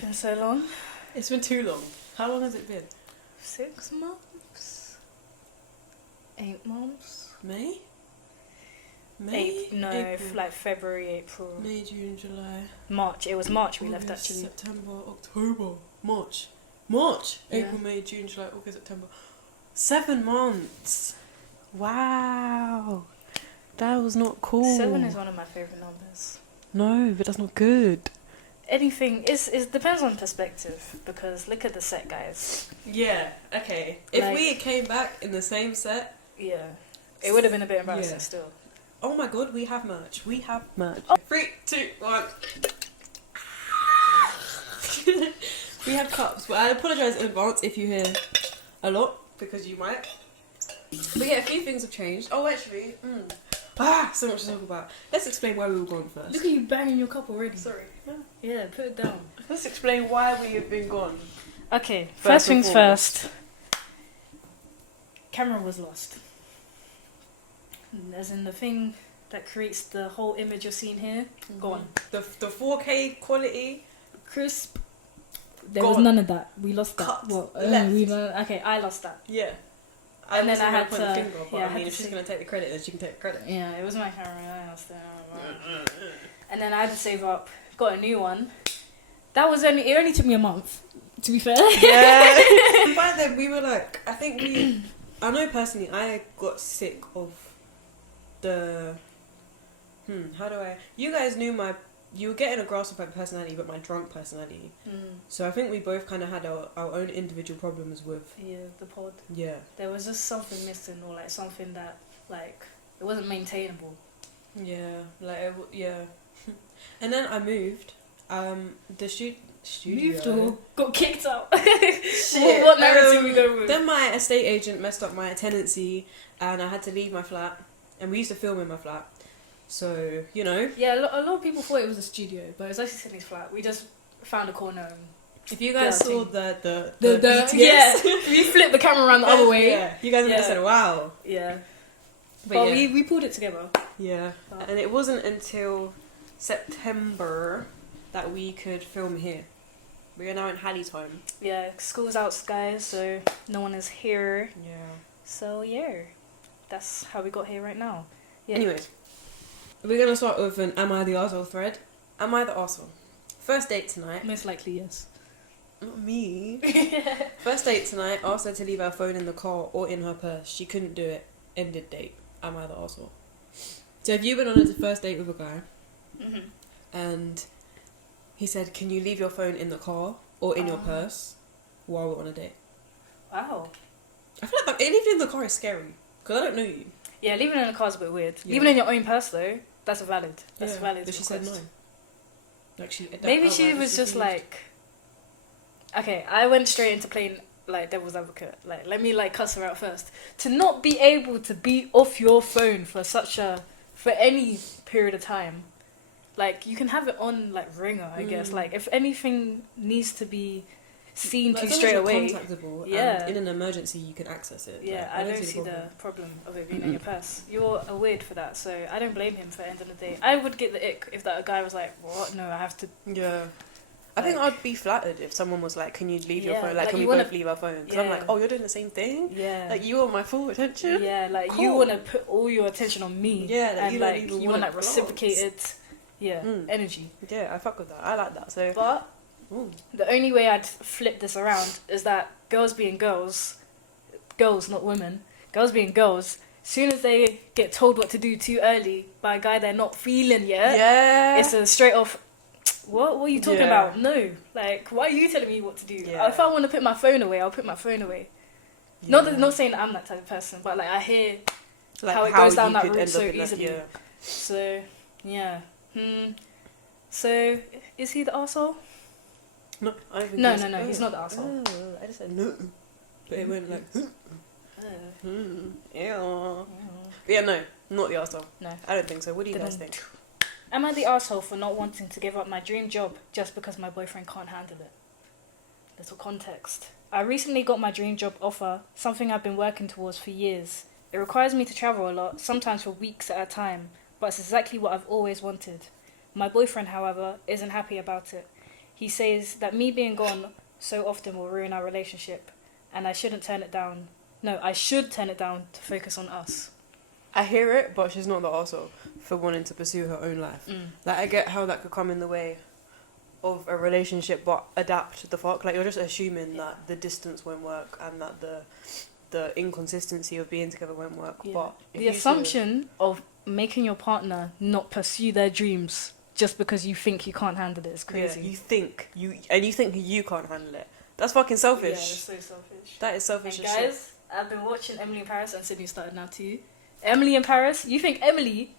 been so long. It's been too long. How long has it been? 6 months? 8 months? May? April. Like February, April. May, June, July. March. It was March we August, left actually. September, October, March. March! Yeah. April, May, June, July, August, September. 7 months. Wow. That was not cool. 7 is one of my favourite numbers. No, but that's not good. Anything it depends on perspective, because look at the set, guys. Yeah, okay. If we came back in the same set, yeah, it would have been a bit embarrassing still. Oh my god, we have merch. We have merch. Oh. 3, 2, 1. We have cups, but I apologise in advance if you hear a lot, because you might. But yeah, a few things have changed. Oh, actually, so much to talk about. Let's explain why we were gone first. Look at you banging your cup already. Sorry. Yeah, put it down. Let's explain why we have been gone. Okay, first things first. Camera was lost. As in the thing that creates the whole image you're seeing here, gone. The 4K quality, crisp. There was none of that. We lost that. Cut. Well, Left. okay, I lost that. Yeah. And then I had point to. the finger, but Yeah, I mean, if she's gonna take the credit, then she can take the credit. Yeah, it was my camera. I lost it. And then I had to save up. Got a new one. That was it only took me a month, to be fair. Yeah. And by then we were like, I know personally I got sick of the, you guys knew you were getting a grasp of my personality, but my drunk personality. So I think we both kind of had our own individual problems with. Yeah, the pod. Yeah. There was just something missing, or like something that like it wasn't maintainable. Yeah, yeah. And then I moved. The studio. Moved or got kicked out. Shit. What narrative we go with? Then my estate agent messed up my tenancy, and I had to leave my flat. And we used to film in my flat, so you know. Yeah, a lot of people thought it was a studio, but it was actually Sydney's flat. We just found a corner. And if you guys saw the BTS, yeah, we flipped the camera around the other way. Yeah, you guys would have said, "Wow." Yeah, but yeah. we pulled it together. Yeah, and it wasn't until September that we could film here. We are now in Halley time. Yeah, school's out, guys, so no one is here. Yeah. So yeah, that's how we got here right now. Yeah. Anyways, we're gonna start with an "Am I the arsehole" thread. Am I the arsehole? First date tonight. Most likely, yes. Not me. First date tonight. Asked her to leave her phone in the car or in her purse. She couldn't do it. Ended date. Am I the arsehole? So if you went on a first date with a guy, and he said, "Can you leave your phone in the car or in your purse while we're on a date?" Wow. I feel like leaving in the car is scary because I don't know you. Yeah, leaving it in the car is a bit weird. Yeah. Leaving it in your own purse though, that's valid. That's valid. But she said no. Like maybe she was just like. Okay, I went straight into playing like devil's advocate. Like, let me like cuss her out first. To not be able to be off your phone for any period of time. Like, you can have it on, like, ringer, I guess. Like, if anything needs to be seen to straight away. Contactable, and in an emergency, you can access it. Yeah, like, I don't see the problem of it being in your purse. You're a weird for that, so I don't blame him for ending the day. I would get the ick if that guy was like, what? No, I have to... Yeah. I think I'd be flattered if someone was like, "Can you leave your phone? Like, can we both leave our phones?" Because I'm like, "Oh, you're doing the same thing. Yeah. Like, you want my full attention. Yeah, like cool. You want to put all your attention on me. Yeah, and you want like reciprocated. Yeah, energy. Yeah, I fuck with that. I like that. So, but the only way I'd flip this around is that girls being girls, not women, girls being girls. Soon as they get told what to do too early by a guy they're not feeling yet, it's a straight off. What are you talking about? No. Like, why are you telling me what to do? Yeah. If I want to put my phone away, I'll put my phone away. Yeah. Not saying that I'm that type of person, but like I hear like how it goes down that route so easily. So, yeah. So, is he the arsehole? No, no, he's not the arsehole. I just said no. But it went like, yeah. But yeah, no, not the arsehole. No. I don't think so. What do you guys think? Am I the arsehole for not wanting to give up my dream job just because my boyfriend can't handle it? Little context. I recently got my dream job offer, something I've been working towards for years. It requires me to travel a lot, sometimes for weeks at a time, but it's exactly what I've always wanted. My boyfriend, however, isn't happy about it. he says that me being gone so often will ruin our relationship, and I shouldn't turn it down. No, I should turn it down to focus on us. I hear it, but she's not the arsehole for wanting to pursue her own life. Like, I get how that could come in the way of a relationship, but adapt the fuck. Like, you're just assuming that the distance won't work and that the inconsistency of being together won't work. Yeah. But The assumption of making your partner not pursue their dreams just because you think you can't handle it is crazy. Yeah, you think you can't handle it. That's fucking selfish. Yeah, that's so selfish. That is selfish And as shit. guys, I've been watching Emily in Paris, and Sydney started now too. Emily in Paris? You think Emily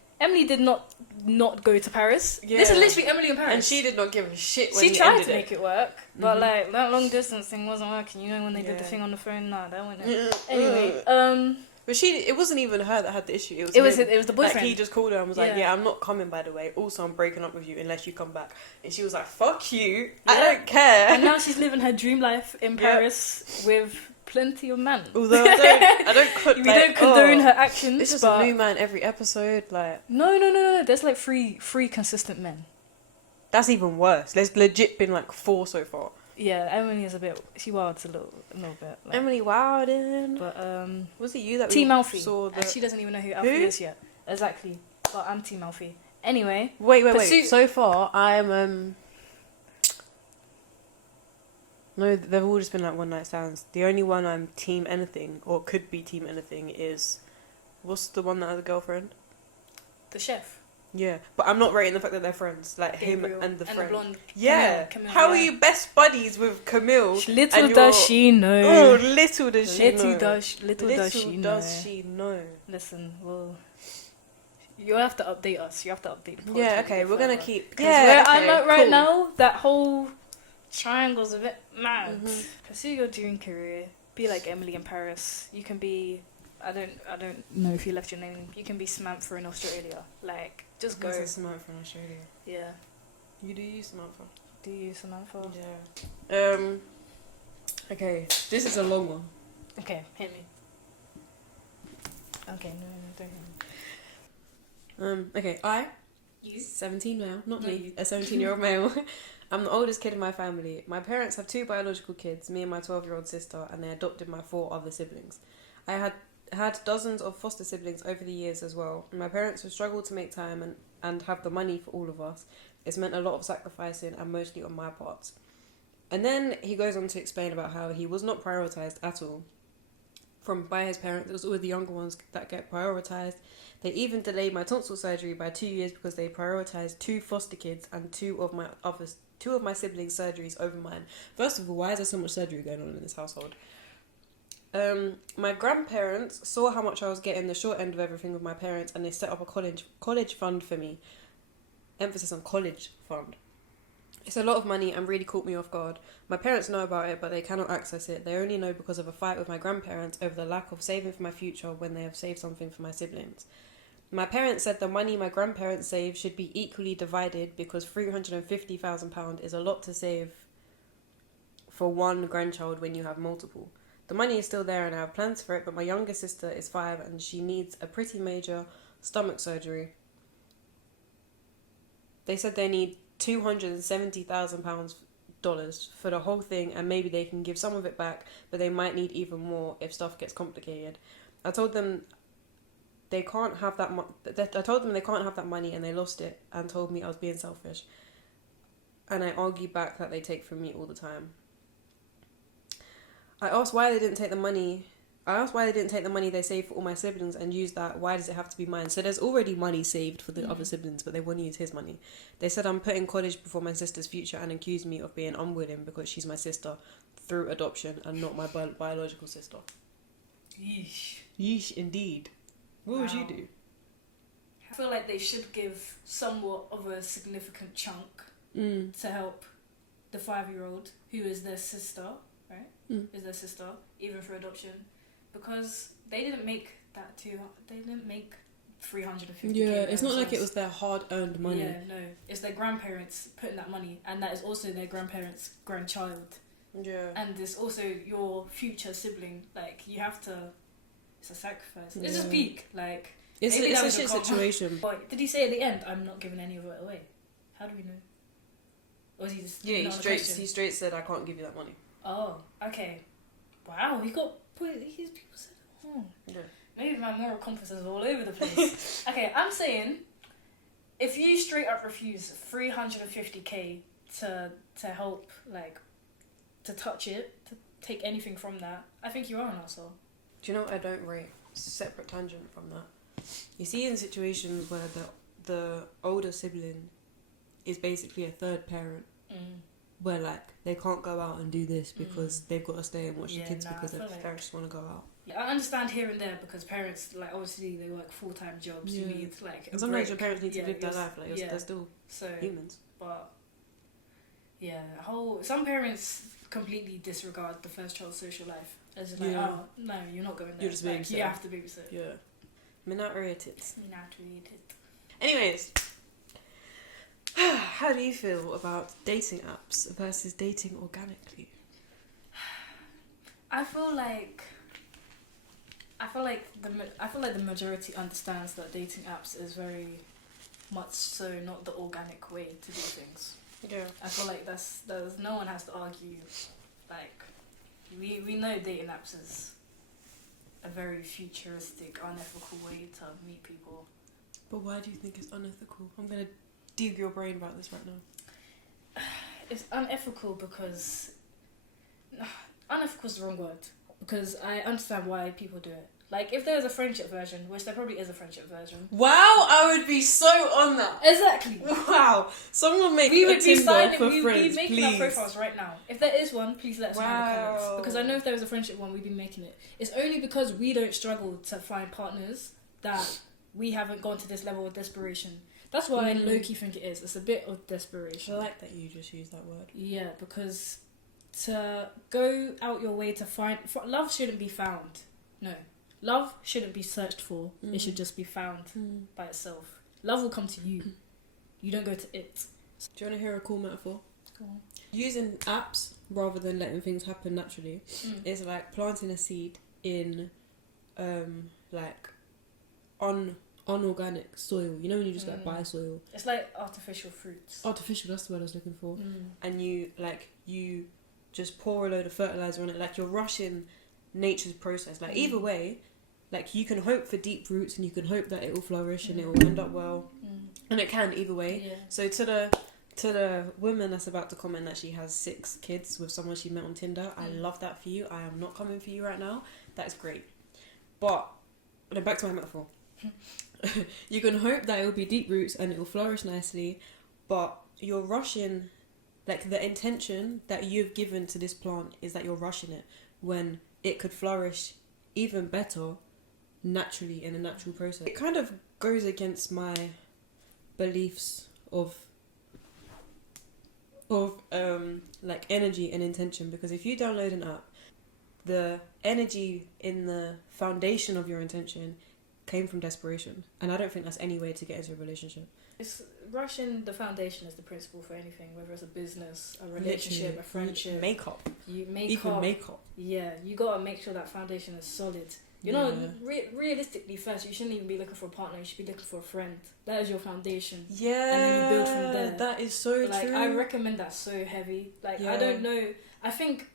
did not go to Paris? Yeah. This is literally Emily in Paris. And she did not give a shit when she he tried ended to make it work, but Mhm. like that long distance thing wasn't working. You know when they did the Yeah. thing on the phone? Nah, that wasn't. Anyway, But it wasn't even her that had the issue. It was it him. was the boyfriend. Like, he just called her and was like, Yeah. "Yeah, I'm not coming, by the way. Also, I'm breaking up with you unless you come back." And she was like, "Fuck you. I Yeah. don't care." And now she's living her dream life in Paris with plenty of men. Although I don't We don't condone her actions. It's just but a new man every episode. Like, no. There's like three consistent men. that's even worse. There's legit been like 4 so far. Yeah, Emily is she wilds a little bit. Like, Emily Wilden. but Was it you that Team we Alfie, saw and she doesn't even know who Alfie is yet. Exactly. But I'm Team Alfie. Anyway, Wait. So far, I'm No, they've all just been like one night stands. The only one I'm team anything or could be team anything is, what's the one that has a girlfriend? the chef. Yeah, but I'm not rating the fact that they're friends. Like Gabriel, him and the friend. blonde. Yeah. Camille, How are yeah. you best buddies with Camille? Little and does you're- she know. Oh, little does she know. Little does she know. Listen, well, you have to update us. You have to update the podcast. Yeah, okay, we're gonna keep. Because Yeah, where okay, I'm at right cool. now, that whole triangle's a bit mad. Mhm. Pursue your dream career. Be like Emily in Paris. You can be. I don't know if you left your name. You can be Samantha in Australia. Like, just go. This is Samantha in Australia. Yeah. You do use Samantha. Do you, Samantha? Yeah. Okay, this is a long one. Okay, hit me. Okay, no, don't hit me. Okay, You? 17 male, not No, me, you. a 17-year-old male. I'm the oldest kid in my family. My parents have 2 biological kids, me and my 12-year-old sister, and they adopted my 4 other siblings. I had dozens of foster siblings over the years as well. My parents have struggled to make time and have the money for all of us. It's meant a lot of sacrificing and mostly on my part. And then he goes on to explain about how he was not prioritised at all by his parents. It was always the younger ones that get prioritised. They even delayed my tonsil surgery by 2 years because they prioritised 2 foster kids and 2 of my siblings' surgeries over mine. First of all, why is there so much surgery going on in this household? My grandparents saw how much I was getting the short end of everything with my parents, and they set up a college fund for me. Emphasis on college fund. It's a lot of money and really caught me off guard. My parents know about it, but they cannot access it. They only know because of a fight with my grandparents over the lack of saving for my future when they have saved something for my siblings. My parents said the money my grandparents saved should be equally divided because £350,000 is a lot to save for one grandchild when you have multiple. The money is still there and I have plans for it, but my younger sister is 5 and she needs a pretty major stomach surgery. They said they need $270,000 for the whole thing, and maybe they can give some of it back, but they might need even more if stuff gets complicated. I told them they can't have that money, and they lost it and told me I was being selfish. And I argued back that they take from me all the time. I asked why they didn't take the money they saved for all my siblings and use that. Why does it have to be mine? So there's already money saved for the other siblings, but they want to use his money. They said I'm putting college before my sister's future and accused me of being unwilling because she's my sister through adoption and not my biological sister. Yeesh. Yeesh, indeed. What would you do? I feel like they should give somewhat of a significant chunk to help the 5-year-old who is their sister, right? Is their sister, even for adoption, because they didn't make that too. They didn't make 350. Yeah, it's not like it was their hard-earned money. Yeah, no, it's their grandparents putting that money, and that is also their grandparents' grandchild. Yeah, And it's also your future sibling. Like, you have to. It's a sacrifice. It's just peak. Like, it's maybe that a was shit your karma. situation. But did he say at the end, "I'm not giving any of it away"? How do we know? Or was he just Yeah, not on the question? he straight said, I can't give you that money. Oh, okay. Wow, people said, Yeah. maybe my moral compass is all over the place. Okay, I'm saying, if you straight up refuse 350k to help, like, to touch it, to take anything from that, I think you are an asshole. Do you know what I don't rate? Separate tangent from that. You see in situations where the older sibling is basically a third parent, where like they can't go out and do this because they've got to stay and watch the kids because their parents want to go out. Yeah, I understand here and there because parents, like, obviously they work full-time jobs. You need like and sometimes your parents need to live their life. Like they're still humans. But yeah, some parents completely disregard the first child's social life. It's just like, oh no, you're not going there. You're just like, you have to babysit. Yeah, me not rated. Me not rated. Anyways, how do you feel about dating apps versus dating organically? I feel like the majority understands that dating apps is very much so not the organic way to do things. Yeah. I feel like there's no one has to argue. Like, we know dating apps is a very futuristic, unethical way to meet people. But why do you think it's unethical? I'm gonna dig your brain about this right now. It's unethical because unethical is the wrong word. Because I understand why people do it. Like, if there was a friendship version, which there probably is a friendship version. Wow, I would be so on that. Exactly. Wow, someone make we a would be Tinder signing, for we'd friends, be making please. our profiles right now. If there is one, please let us know in the comments. Because I know if there was a friendship one, we'd be making it. It's only because we don't struggle to find partners that we haven't gone to this level of desperation. That's why I low-key think it is. It's a bit of desperation. I like that you just used that word. Yeah, because to go out your way to find... Love shouldn't be found. No. Love shouldn't be searched for. It should just be found by itself. Love will come to you. You don't go to it. Do you want to hear a cool metaphor? Go on. Using apps rather than letting things happen naturally is like planting a seed in unorganic soil. You know when you just like buy soil? It's like artificial fruits. Artificial, that's the word I was looking for. And you just pour a load of fertilizer on it. Like, you're rushing nature's process. Like, either way, like, you can hope for deep roots and you can hope that it will flourish and it will end up well. And it can either way. Yeah. So to the woman that's about to comment that she has 6 kids with someone she met on Tinder, I love that for you. I am not coming for you right now. That is great. But then back to my metaphor. You can hope that it will be deep roots and it will flourish nicely, but you're rushing. Like, the intention that you've given to this plant is that you're rushing it when it could flourish even better naturally in a natural process. It kind of goes against my beliefs of like energy and intention, because if you download an app, the energy in the foundation of your intention came from desperation, and I don't think that's any way to get into a relationship. It's rushing the foundation is the principle for anything, whether it's a business, a relationship, a friendship, makeup. Even makeup. Yeah, you gotta make sure that foundation is solid. You know, realistically, first you shouldn't even be looking for a partner. You should be looking for a friend. That is your foundation. Yeah, and then you build from there. That is so true. I recommend that so heavy. Like, I don't know. I think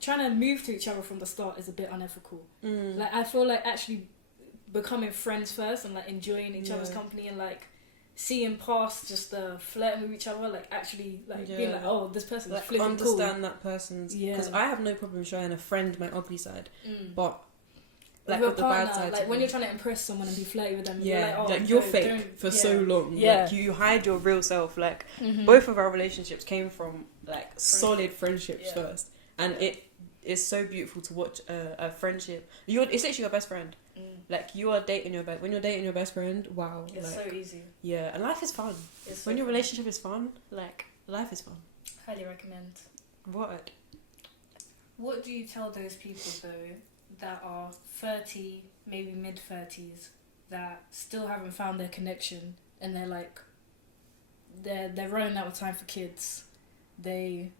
trying to move to each other from the start is a bit unethical. Like, I feel like actually becoming friends first and like enjoying each other's company and like seeing past just the flirting with each other, like actually like being like, oh, this person is like, flipping understand cool. that person's, because I have no problem showing a friend my ugly side, but like with with your partner, the bad side, like when you're trying to impress someone and be flirty with them, you're like, oh, like you're fake for so long. Yeah, like, you hide your real self. Like both of our relationships came from like solid friendships first, and it is so beautiful to watch a friendship. It's literally your best friend. Like, you are dating when you're dating your best friend. Wow, it's so easy. Yeah, and life is fun. When your relationship is fun, like, life is fun. Highly recommend. What do you tell those people though that are 30, maybe mid-30s, that still haven't found their connection, and they're like, they're running out of time for kids. They've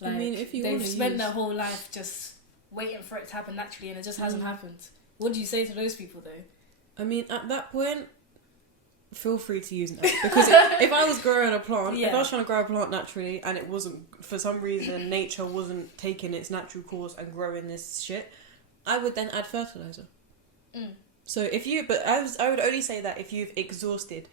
spent their whole life just waiting for it to happen naturally, and it just hasn't happened. What do you say to those people though? I mean, at that point, feel free to use an app. Because if I was growing a plant, if I was trying to grow a plant naturally and it wasn't, for some reason, nature wasn't taking its natural course and growing this shit, I would then add fertilizer. So I would only say that if you've exhausted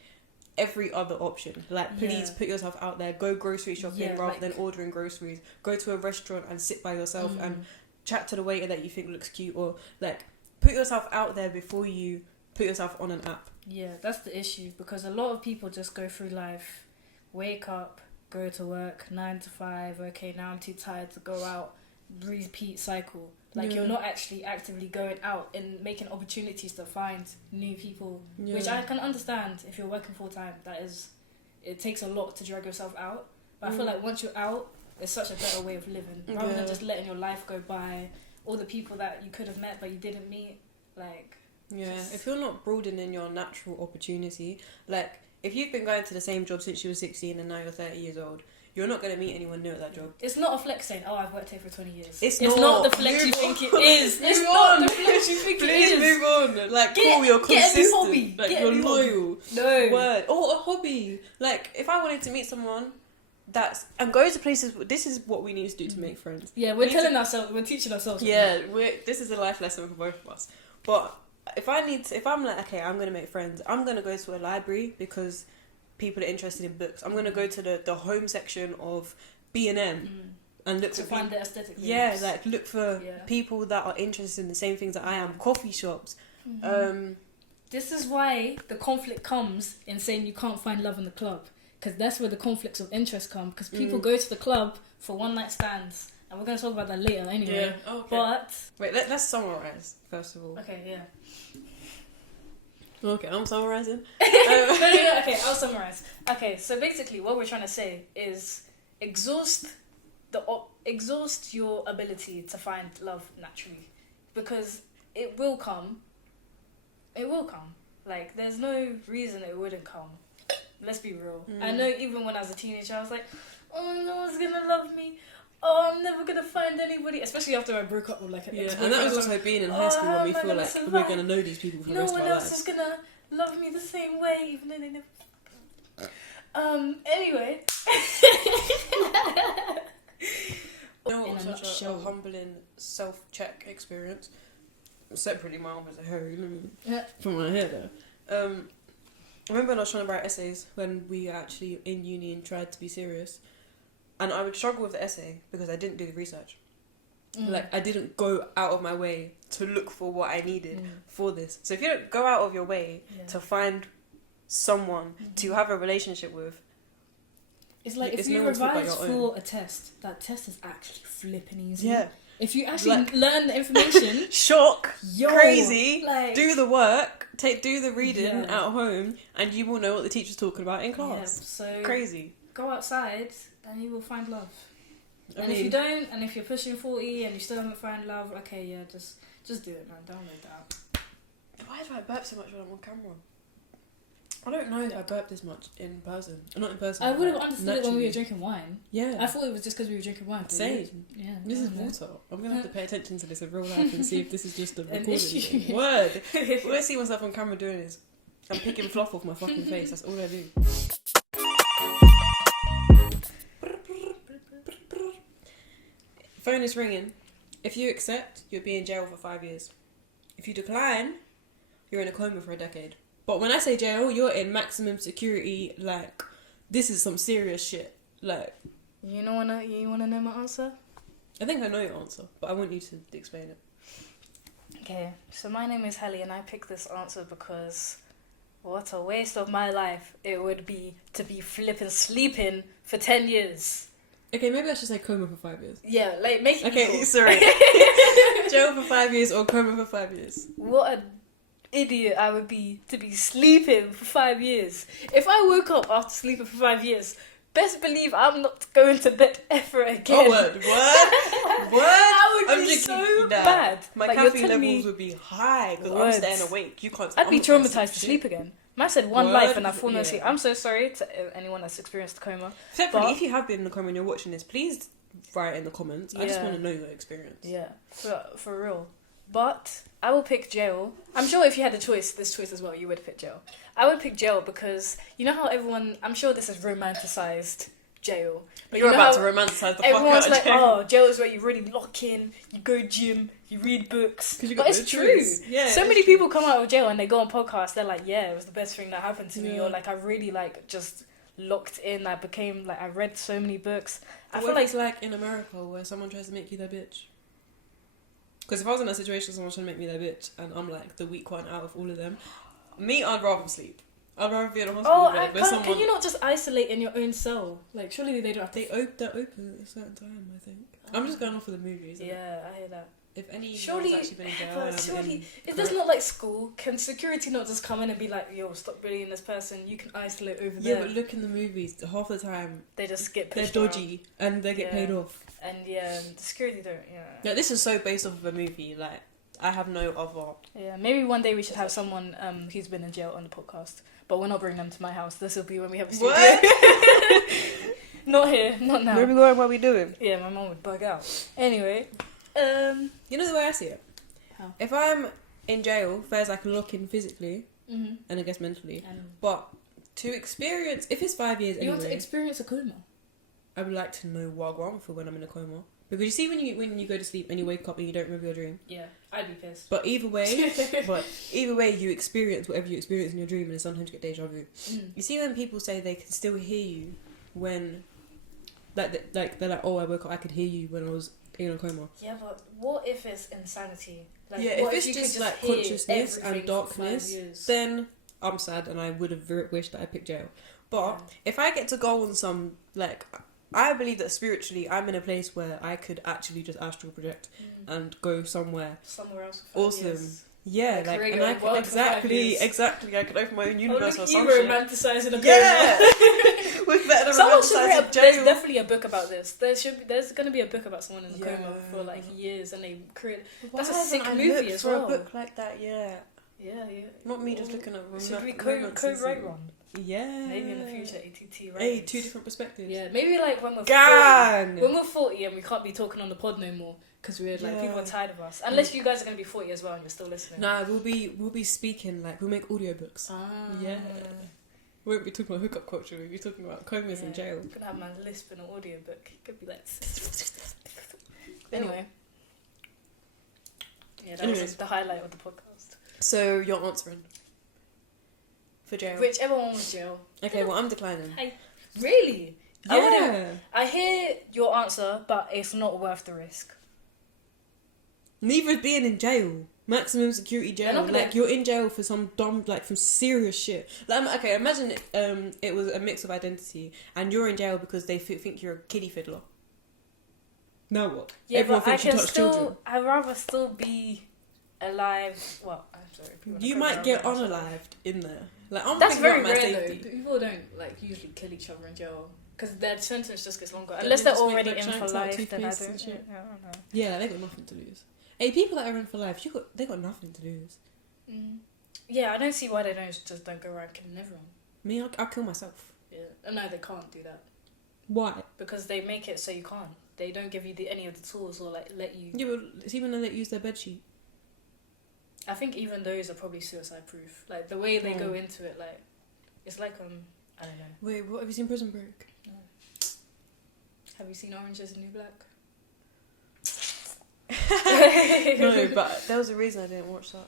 every other option. Like, please put yourself out there. Go grocery shopping rather than ordering groceries. Go to a restaurant and sit by yourself and chat to the waiter that you think looks cute. Or, like, put yourself out there before you put yourself on an app. Yeah, that's the issue. Because a lot of people just go through life, wake up, go to work, 9 to 5. Okay, now I'm too tired to go out. Repeat cycle. Like, you're not actually actively going out and making opportunities to find new people, which I can understand if you're working full time. It takes a lot to drag yourself out. But I feel like once you're out, it's such a better way of living rather than just letting your life go by. All the people that you could have met but you didn't meet, like. If you're not broadening your natural opportunity, like, if you've been going to the same job since you were 16 and now you're 30 years old, you're not going to meet anyone new at that job. It's not a flex saying, oh, I've worked here for 20 years. It's not the flex you think it is. It's not the flex you think it is. Please move on. Like, cool, you're consistent. Get a new hobby. Like, you're loyal. No. Word. Or a hobby. Like, if I wanted to meet someone and go to places, this is what we need to do to make friends. Yeah, we're teaching ourselves. Yeah, this is a life lesson for both of us. But if I'm like, okay, I'm going to make friends, I'm going to go to a library because people are interested in books. I'm going to go to the home section of B&M and look to for find the aesthetic. Yeah, like, look for people that are interested in the same things that I am. Coffee shops. This is why the conflict comes in saying you can't find love in the club. Because that's where the conflicts of interest come. Because people go to the club for one night stands. And we're going to talk about that later anyway. Yeah, okay. But... Wait, let's summarise, first of all. Okay, yeah. Okay, I'm summarising. Okay, I'll summarise. Okay, so basically what we're trying to say is exhaust your ability to find love naturally. Because it will come. It will come. Like, there's no reason it wouldn't come. Let's be real. I know even when I was a teenager, I was like, oh, no one's gonna love me. Oh, I'm never gonna find anybody. Especially after I broke up with like an ex-boyfriend. And that was also being in high school when we feel like we're gonna know these people for the rest of our lives. No one else is gonna love me the same way, even though they never. Anyway. You know what was such a humbling self-check experience? Separately, my arm was a hairy from my hair though. I remember when I was trying to write essays when we actually in uni and tried to be serious, and I would struggle with the essay because I didn't do the research. Like, I didn't go out of my way to look for what I needed for this. So if you don't go out of your way to find someone to have a relationship with, it's like if you revise for a test, that test is actually flipping easy. Yeah. If you actually learn the information, crazy, like, do the work, do the reading at home, and you will know what the teacher's talking about in class. So crazy. Go outside and you will find love. If you don't, and if you're pushing 40 and you still haven't found love, okay, just do it, man. Download that. Why do I burp so much when I'm on camera? I don't know if I burp this much in person. Not in person. I would have understood it when we were drinking wine. Yeah. I thought it was just because we were drinking wine. Same. Yeah. This is water. I'm going to have to pay attention to this in real life and see if this is just a recording. issue. Word. When I see myself on camera doing this, I'm picking fluff off my fucking face. That's all I do. Phone is ringing. If you accept, you'll be in jail for 5 years. If you decline, you're in a coma for a decade. But when I say jail, you're in maximum security. Like, this is some serious shit. Like, you wanna know my answer? I think I know your answer, but I want you to explain it. Okay, so my name is Helly, and I picked this answer because what a waste of my life it would be to be flipping sleeping for 10 years. Okay, maybe I should say coma for 5 years. Yeah, like, make it okay, equal. Sorry. Jail for 5 years or coma for 5 years. What an idiot I would be to be sleeping for 5 years. If I woke up after sleeping for 5 years, best believe I'm not going to bed ever again. Oh, word. I would be so bad. My like, caffeine levels would be high because I'm staying awake. You can't. I'd be traumatized to sleep again. Man said one life and I've fallen asleep. I'm so sorry to anyone that's experienced coma. Separately, if you have been in the coma and you're watching this, please write in the comments. I just want to know your experience. Yeah, for real. But I will pick jail. I'm sure if you had this choice as well, you would pick jail. I would pick jail because you know how everyone. I'm sure this is romanticized jail. But you you're know about how to romanticize the fuck out everyone's of like, jail. oh, jail is where you really lock in, you go gym, you read books. You But got it's no true. choice. Yeah, So it's many true. people come out of jail and they go on podcasts. They're like, yeah, it was the best thing that happened to me, Yeah. or like I really like just locked in. I became like I read so many books. I What feel if like it's like in America where someone tries to make you their bitch? Because if I was in that situation, someone trying to make me their bitch, and I'm like the weak one out of all of them, I'd rather sleep. I'd rather be in a hospital bed where someone. Can you not just isolate in your own cell? Like surely they don't have to. They're open at a certain time, I think. I'm just going off of the movies. Yeah, I hear that. If any Surely, actually been in jail, but surely, is this not like school? Can security not just come in and be like, "Yo, stop bullying this person. You can isolate over yeah, there." but look in the movies. Half the time They just get they're pushed dodgy and they get Yeah. paid off. around. And yeah, the security don't. Yeah. Yeah, this is so based off of a movie. Like I have no other. Yeah, maybe one day we should have someone who's been in jail on the podcast, but we're not bringing them to my house. This will be when we have a studio. What? Not here, not now. Where are we going? What are we doing? Yeah, my mom would bug out. Anyway, You know the way I see it. How? If I'm in jail, first I can lock in physically mm-hmm. and I guess mentally. And But to experience, if it's 5 years you want to anyway, experience a coma? I would like to know what I want for when I'm in a coma. Because you see when you go to sleep and you wake up and you don't remember your dream. Yeah, I'd be pissed. But either way, you experience whatever you experience in your dream, and sometimes you get deja vu. You see when people say they can still hear you when, like they're like, oh, I woke up, I could hear you when I was in a coma. Yeah, but what if it's insanity? Like, Yeah, what if it's you could just like hear consciousness everything and for darkness, 5 years? then I'm sad and I would have wished that I picked jail. But if I get to go on some, like, I believe that spiritually I'm in a place where I could actually just astral project and go somewhere somewhere else. For 5 awesome. years. Yeah, Like, create and your I own could, world for 5 exactly, years. I could open my own universe Oh, or look, some you shit. romanticizing a Yeah, coma. we're better than Someone should romanticising write. There's jail. definitely a book about this. There's gonna be a book about someone in a coma Yeah. for like years, and they create. Why That's a haven't sick I movie looked as for well. a book like that, yeah. Yeah. Not me just looking at Should we romanticism. co-write one? Yeah. Maybe in the future, ATT. Right? Hey, 2 different perspectives. Yeah, maybe like when we're 40. Gang! When we're 40 and we can't be talking on the pod no more because we're like people are tired of us. Unless you guys are gonna be 40 as well and you're still listening. Nah, we'll be speaking, like, we'll make audiobooks. Yeah. We won't be talking about hookup culture, we'll be talking about comas in jail. I'm gonna have my lisp in an audiobook. It could be like. Anyway. Yeah, that was the highlight of the podcast. So, you're answering. For jail. Whichever one was jail. Okay, well, I'm declining. Hey, really? Yeah. I hear your answer, but it's not worth the risk. Neither being in jail. Maximum security jail. Like, you're in jail for some dumb, like, some serious shit. Like, okay, imagine it was a mix of identity and you're in jail because they think you're a kiddie fiddler. Now what? Yeah, Everyone but I thinks you can touch still. children. I'd rather still be alive. Well, I'm sorry. You might get unalived in there. Like, I'm That's thinking very about my rare safety. though. People don't like usually kill each other in jail because their sentence just gets longer. Don't Unless they they're just make, already like, in for shanks out life, then I toothpaste and don't. shit? I don't know. Yeah, they got nothing to lose. Hey, people that are in for life, they got nothing to lose. Yeah, I don't see why they just don't go around killing everyone. Me, I'll kill myself. Yeah, no, they can't do that Why? because they make it so you can't. They don't give you any of the tools or like let you. Yeah, but it's even though they use their bedsheet. I think even those are probably suicide proof. Like the way they go into it, like it's like I don't know. Wait, what, have you seen Prison Break? No. Have you seen Orange Is the New Black? No, but there was a reason I didn't watch that.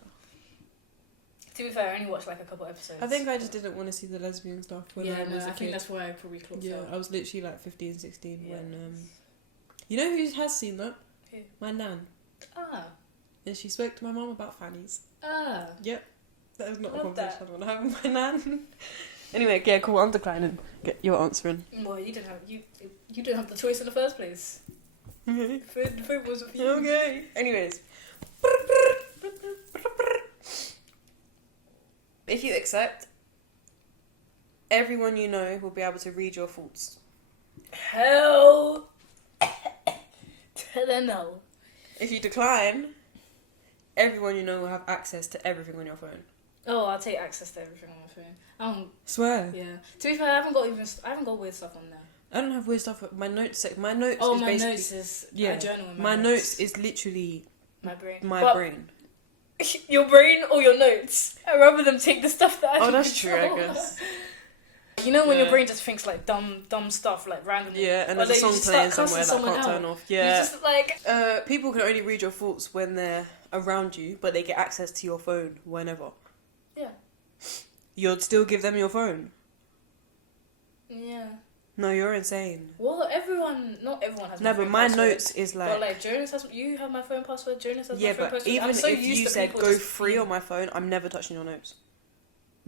To be fair, I only watched like a couple episodes. I think I just didn't want to see the lesbian stuff when I was a I kid. think that's why I probably clocked Yeah, out. I was literally like 15, 16 Yeah. when you know who has seen that? Who? My nan. Ah. And she spoke to my mum about fannies. Ah. Yep. That was not a Love conversation that. I want to have with my nan. Anyway, yeah, cool. I'm declining. You're answering. Well, you didn't have the choice in the first place. Okay. The food wasn't for you. Okay. Anyways. If you accept, everyone you know will be able to read your thoughts. Hell to the no. If you decline, everyone you know will have access to everything on your phone. Oh, I'll take access to everything on my phone. Swear. Yeah. To be fair, I haven't got weird stuff on there. I don't have weird stuff. My notes. My notes. Oh, is my basically, notes is yeah. a journal. In My notes is literally My brain. My brain. Your brain or your notes? I'd rather them take the stuff that I can that's control. true, I guess. You know when your brain just thinks like dumb stuff like randomly. Yeah, and or there's a then song you just playing start somewhere cussing that I can't someone turn out. off. Yeah. You just like People can only read your thoughts when they're around you, but they get access to your phone whenever. Yeah. You'd still give them your phone. Yeah. No, you're insane. Well, not everyone has. No, my but phone my password. notes is like. But like Jonas has, you have my phone password. Jonas has Yeah, my phone but password. even I'm so if used you to said people go just free being- on my phone, I'm never touching your notes.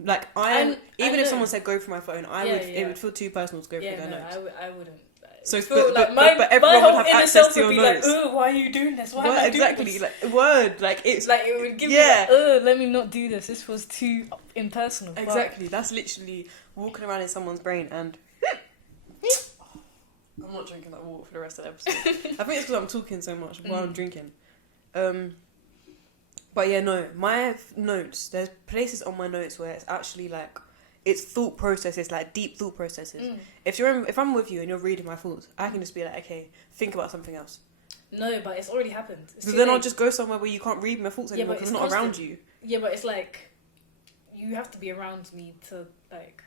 Like I even if know. someone said go for my phone, it would feel too personal to go Yeah, through their no, notes. I wouldn't. So, Feel but my everyone whole would have inner access self to your would be notes. like, oh, why are you doing this? Why am I exactly? doing this? Like word, like it's like it would give me like, oh, let me not do this. This was too impersonal. Exactly. That's literally walking around in someone's brain and. I'm not drinking that water for the rest of the episode. I think it's because I'm talking so much while I'm drinking. But yeah, no, my notes. There's places on my notes where it's actually like, it's thought processes, like deep thought processes. If I'm with you and you're reading my thoughts, I can just be like, okay, think about something else. No, but it's already happened. So then I'll just go somewhere where you can't read my thoughts anymore because I'm not around you. Yeah, but it's like, you have to be around me to like,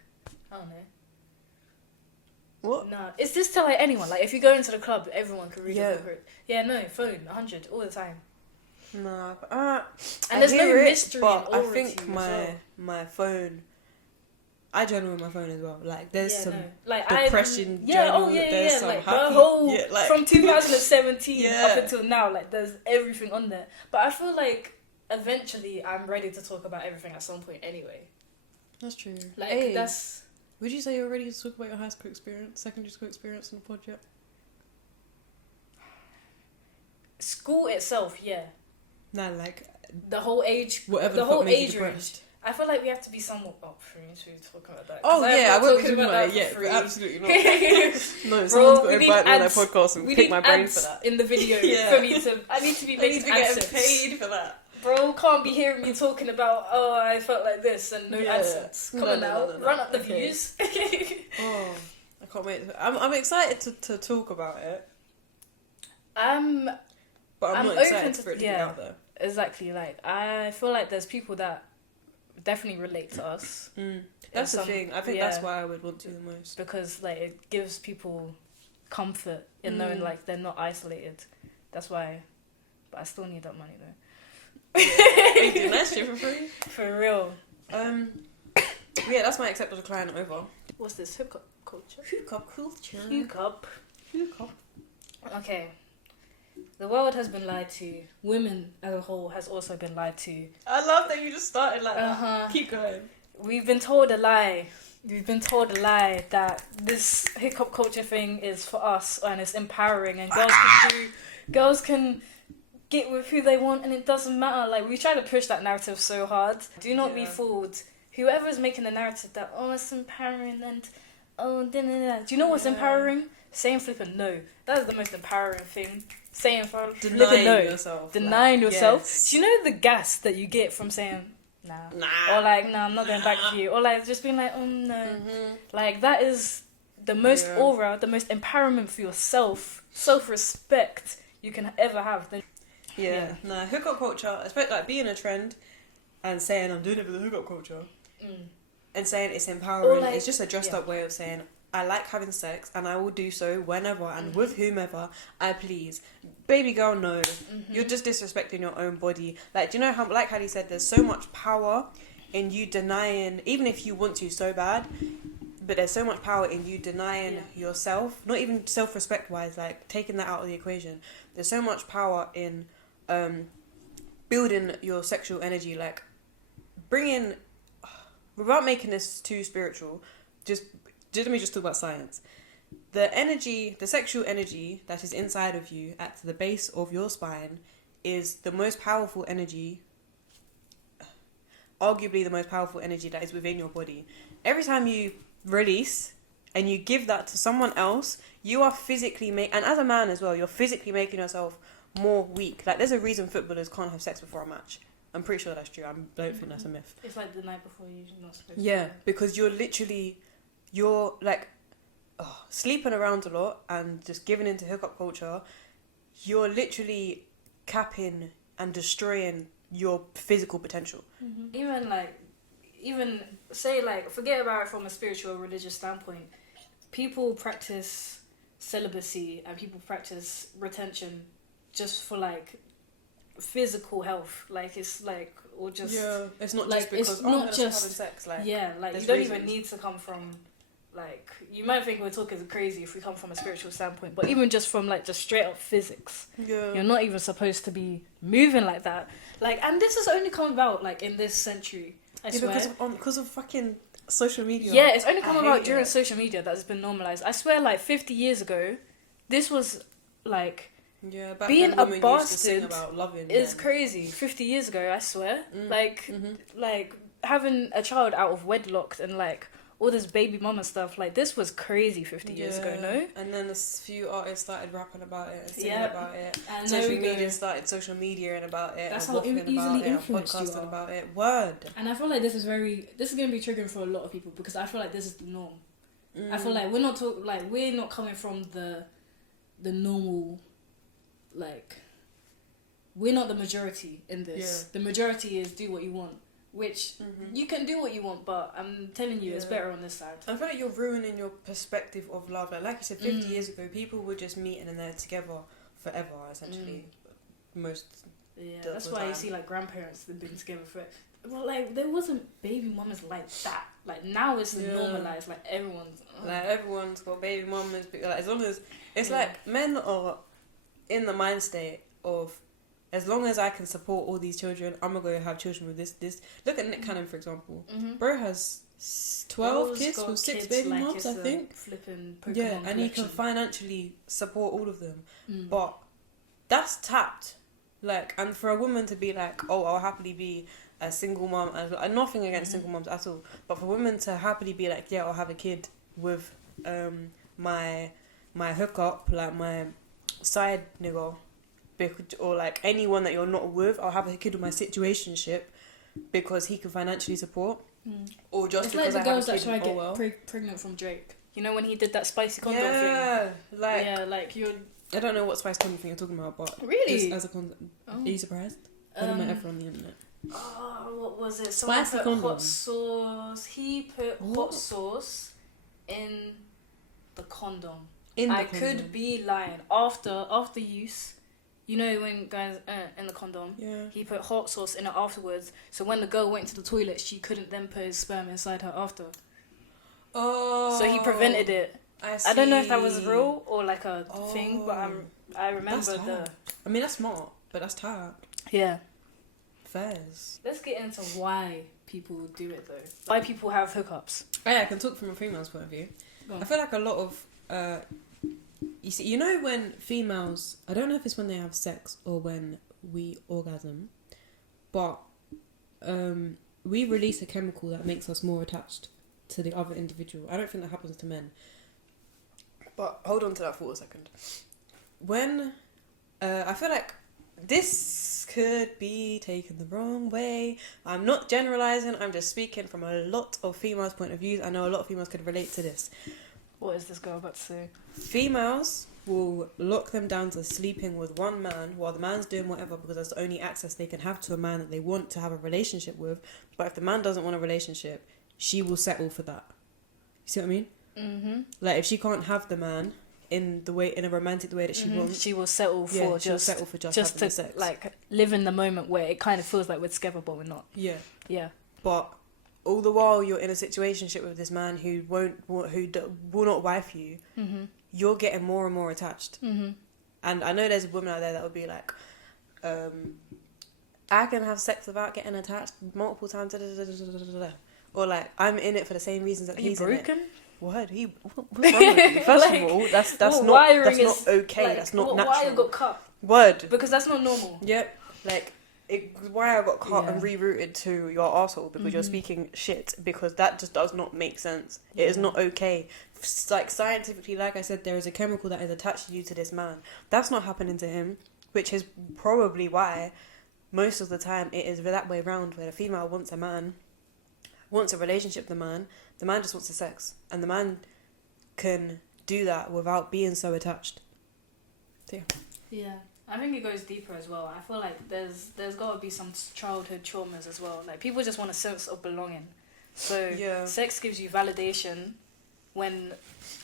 I don't know. What? Nah, it's just to like anyone. Like if you go into the club, everyone can read Yeah. your book. Yeah, no, phone 100 all the time. Nah, but, And there's no mystery but in I aura think to you as well. my phone. I journal with my phone as well. Like there's Yeah, some no. Like depression yeah, journal. oh yeah, There's yeah. some Like happy. the whole like from 2017 Yeah. up until now, like there's everything on there. But I feel like eventually I'm ready to talk about everything at some point anyway. That's true. Like Hey, that's would you say you're ready to talk about your high school experience, secondary school experience on the pod yet? school itself, yeah. Nah, like The whole age, whatever the whole fuck made you age depressed. range. I feel like we have to be somewhat up for me to talk about that. Oh 'Cause I'm yeah, not I won't be talking talking about it that yet. for free. Absolutely not. No, Bro, someone's got we to need invite me on their ads. podcast and We pick need my brain ads for that. in the video Yeah. for me to. I need to be making AdSense. for that. Bro, can't be hearing me talking about I felt like this and no Yeah. AdSense. Come No, on no, now, no, no, run up the okay. views. Oh, I can't wait. I'm excited to talk about it, but I'm not open excited to- for it to yeah. get out there. Exactly. Like I feel like there's people that definitely relate to us That's the some- thing. I think that's why I would want to the most. because like it gives people comfort in knowing like they're not isolated. That's why. But I still need that money though. You doing that shit for free? For real. Yeah, that's my acceptable client over. What's this hookup culture? Hookup culture. Hookup. Hookup. Okay. The world has been lied to. Women as a whole has also been lied to. I love that you just started like Uh-huh. that. Keep going. We've been told a lie. We've been told a lie that this hookup culture thing is for us and it's empowering and girls can get with who they want and it doesn't matter. Like we try to push that narrative so hard. Do not be Yeah. fooled. Whoever is making the narrative that it's empowering and do you know what's empowering? Saying flipping no. That is the most empowering thing. Saying flipping no. Denying yourself. Denying yourself. Yes. Do you know the gas that you get from saying nah? Or like, no, I'm not going back with you. Or like just being like, no. Mm-hmm. Like that is the most aura, the most empowerment for yourself, self-respect you can ever have. Yeah. Nah, hookup culture, especially like being a trend and saying I'm doing it for the hookup culture and saying it's empowering. Or like- it's just a dressed up way of saying I like having sex and I will do so whenever and with whomever I please. Baby girl, no. You're just disrespecting your own body. Like, do you know how, like Hattie said, there's so much power in you denying, even if you want to so bad, but there's so much power in you denying yourself, not even self-respect wise, like taking that out of the equation. There's so much power in building your sexual energy, like bringing, without making this too spiritual, just let me just talk about science. The energy, the sexual energy that is inside of you at the base of your spine is the most powerful energy, arguably the most powerful energy that is within your body. Every time you release and you give that to someone else, you are physically and as a man as well, you're physically making yourself more weak. Like there's a reason footballers can't have sex before a match. I'm pretty sure that's true. I don't think that's a myth. It's like the night before you're not supposed to. Yeah, because you're like sleeping around a lot and just giving into hookup culture. You're literally capping and destroying your physical potential. Even say like, forget about it from a spiritual or religious standpoint. People practice celibacy and people practice retention just for like physical health. Like it's like, or just it's not like, just because it's not just having sex. Like like you don't even need to come from like, you might think we're talking crazy if we come from a spiritual standpoint, but even just from like just straight up physics, you're not even supposed to be moving like that. Like, and this has only come about like in this century. I swear, because of fucking social media. Yeah, it's only come about during social media that it's been normalized. I swear, like 50 years ago, this was like back being then, a bastard used to sing about loving is men. crazy. 50 years ago, I swear, like having a child out of wedlock and like all this baby mama stuff, like this was crazy 50 years ago, no? And then a few artists started rapping about it and singing about it. And social media started social media and about it. That's and how easily influenced you podcasting are. about it. Word. And I feel like this is going to be triggering for a lot of people because I feel like this is the norm. I feel like we're not coming from the normal, like, we're not the majority in this. The majority is do what you want. Which you can do what you want, but I'm telling you, it's better on this side. I feel like you're ruining your perspective of love. Like you said, 50 years ago, people were just meeting and they're together forever, essentially. That's why you see like grandparents that've been together for. Well, like there wasn't baby mamas like that. Like now it's normalized. Like everyone's got baby mamas. Like as long as it's like men are in the mind state of, as long as I can support all these children, I'm gonna go have children with this. Look at Nick Cannon, for example. Bro has 12 kids with 6 baby moms, I think. Flipping Pokemon and he can financially support all of them. But that's tapped. Like, and for a woman to be like, oh, I'll happily be a single mom, and nothing against single moms at all. But for women to happily be like, yeah, I'll have a kid with my hookup, like my side nigga. Or like anyone that you're not with, I'll have a kid with my situationship because he can financially support, or just it's because like the I girls have a that kid. try to get pregnant from Drake. You know when he did that spicy condom thing. Like you're. I don't know what spicy condom thing you're talking about, but really, as a condom. Are you surprised? I don't know ever on the internet. Oh, what was it? Spicy put condom. hot sauce. He put hot sauce in the condom. Could be lying after use. You know when guys in the condom, he put hot sauce in it afterwards. So when the girl went to the toilet, she couldn't then put his sperm inside her after. Oh. So he prevented it. I don't know if that was real or like a thing, but I remember I mean, that's smart, but that's tight. Yeah. Fairs. Let's get into why people do it though. Why people have hookups. Oh, yeah, I can talk from a female's point of view. I feel like a lot of you see, you know when females, I don't know if it's when they have sex or when we orgasm, but we release a chemical that makes us more attached to the other individual. I don't think that happens to men. But hold on to that for a second. When I feel like this could be taken the wrong way. I'm not generalizing, I'm just speaking from a lot of females' point of views. I know a lot of females could relate to this. What is this girl about to say? Females will lock them down to sleeping with one man while the man's doing whatever because that's the only access they can have to a man that they want to have a relationship with. But if the man doesn't want a relationship, she will settle for that. You see what I mean? Mm-hmm. Like if she can't have the man in a romantic way that she wants, she will settle for just having sex. Like live in the moment where it kind of feels like we're together but we're not. Yeah. But all the while you're in a situationship with this man who will not wife you, you're getting more and more attached. And I know there's women out there that would be like, I can have sex without getting attached multiple times, or like I'm in it for the same reasons that he's broken? in it. What's wrong with you? First of all, that's not okay. Like, that's not natural. Why you got cut? Word. Because that's not normal. Yep. Like why I got cut and rerouted to your arsehole because you're speaking shit, because that just does not make sense. It is not okay. Like scientifically, like I said, there is a chemical that is attached to you to this man. That's not happening to him, which is probably why most of the time it is that way round, where the female wants a man, wants a relationship with the man just wants the sex, and the man can do that without being so attached. So, yeah. I think it goes deeper as well. I feel like there's got to be some childhood traumas as well. Like, people just want a sense of belonging. So sex gives you validation when